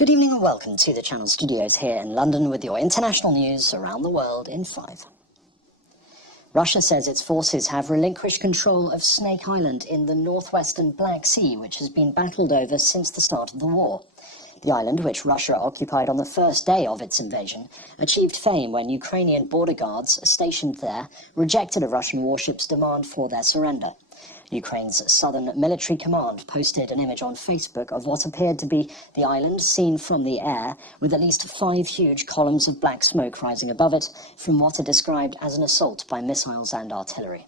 Good evening and welcome to the Channel Studios here in London with your international news around the world in 5. Russia says its forces have relinquished control of Snake Island in the northwestern Black Sea, which has been battled over since the start of the war. The island, which Russia occupied on the first day of its invasion, achieved fame when Ukrainian border guards stationed there rejected a Russian warship's demand for their surrender. Ukraine's Southern Military Command posted an image on Facebook of what appeared to be the island seen from the air, with at least 5 huge columns of black smoke rising above it from what it described as an assault by missiles and artillery.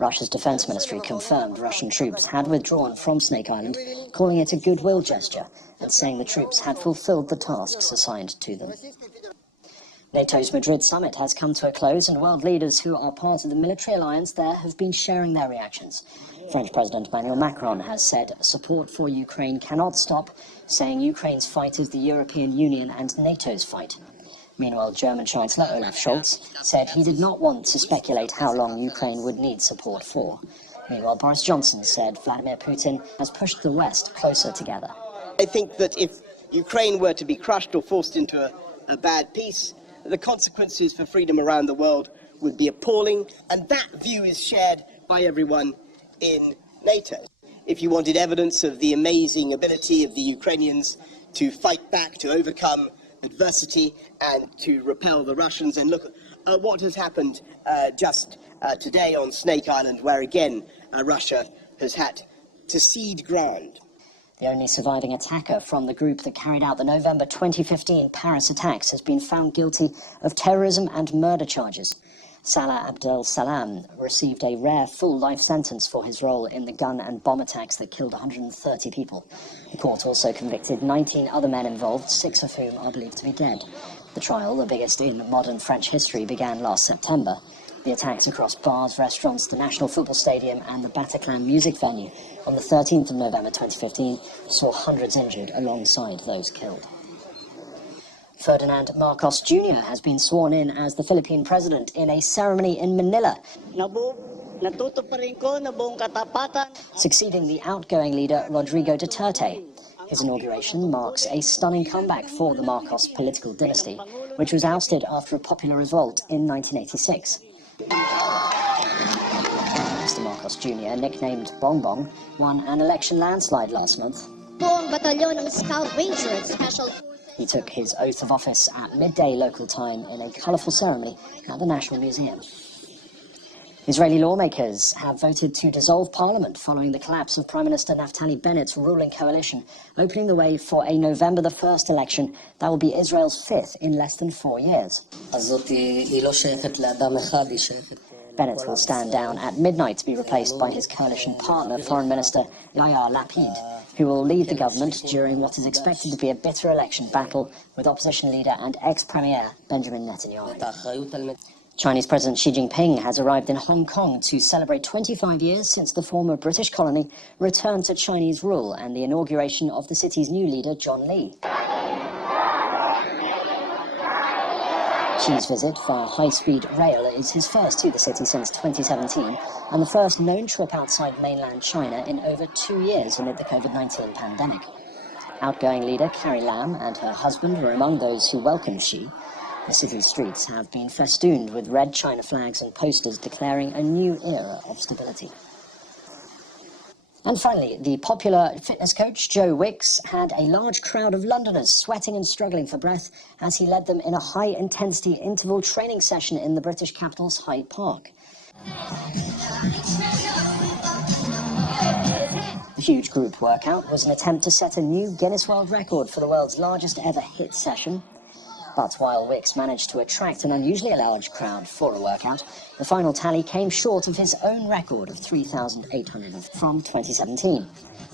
Russia's defense ministry confirmed Russian troops had withdrawn from Snake Island, calling it a goodwill gesture and saying the troops had fulfilled the tasks assigned to them. NATO's Madrid summit has come to a close, and world leaders who are part of the military alliance there have been sharing their reactions. French President Emmanuel Macron has said support for Ukraine cannot stop, saying Ukraine's fight is the European Union and NATO's fight. Meanwhile, German Chancellor Olaf Scholz said he did not want to speculate how long Ukraine would need support for. Meanwhile, Boris Johnson said Vladimir Putin has pushed the West closer together. I think that if Ukraine were to be crushed or forced into a bad peace, the consequences for freedom around the world would be appalling, and that view is shared by everyone in NATO. If you wanted evidence of the amazing ability of the Ukrainians to fight back, to overcome adversity, and to repel the Russians, and look at what has happened just today on Snake Island, where again Russia has had to cede ground. The only surviving attacker from the group that carried out the November 2015 Paris attacks has been found guilty of terrorism and murder charges. Salah Abdel Salam received a rare full life sentence for his role in the gun and bomb attacks that killed 130 people. The court also convicted 19 other men involved, 6 of whom are believed to be dead. The trial, the biggest in modern French history, began last September. The attacks across bars, restaurants, the National Football Stadium and the Bataclan music venue on the 13th of November 2015 saw hundreds injured alongside those killed. Ferdinand Marcos Jr. has been sworn in as the Philippine president in a ceremony in Manila, succeeding the outgoing leader Rodrigo Duterte. His inauguration marks a stunning comeback for the Marcos political dynasty, which was ousted after a popular revolt in 1986. Mr. Marcos Jr., nicknamed Bongbong, won an election landslide last month. He took his oath of office at midday local time in a colourful ceremony at the National Museum. Israeli lawmakers have voted to dissolve parliament following the collapse of Prime Minister Naftali Bennett's ruling coalition, opening the way for a November the 1st election that will be Israel's 5th in less than 4 years. Bennett will stand down at midnight to be replaced by his coalition partner, Foreign Minister Yair Lapid, who will lead the government during what is expected to be a bitter election battle with opposition leader and ex-premier Benjamin Netanyahu. Chinese President Xi Jinping has arrived in Hong Kong to celebrate 25 years since the former British colony returned to Chinese rule and the inauguration of the city's new leader, John Lee. Xi's visit via high-speed rail is his first to the city since 2017 and the first known trip outside mainland China in over 2 years amid the COVID-19 pandemic. Outgoing leader Carrie Lam and her husband were among those who welcomed Xi. The city's streets have been festooned with red China flags and posters declaring a new era of stability. And finally, the popular fitness coach Joe Wicks had a large crowd of Londoners sweating and struggling for breath as he led them in a high-intensity interval training session in the British capital's Hyde Park. The huge group workout was an attempt to set a new Guinness World Record for the world's largest ever HIIT session. But while Wicks managed to attract an unusually large crowd for a workout, the final tally came short of his own record of 3,800 from 2017.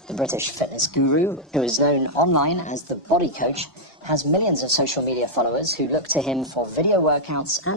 The British fitness guru, who is known online as the Body Coach, has millions of social media followers who look to him for video workouts and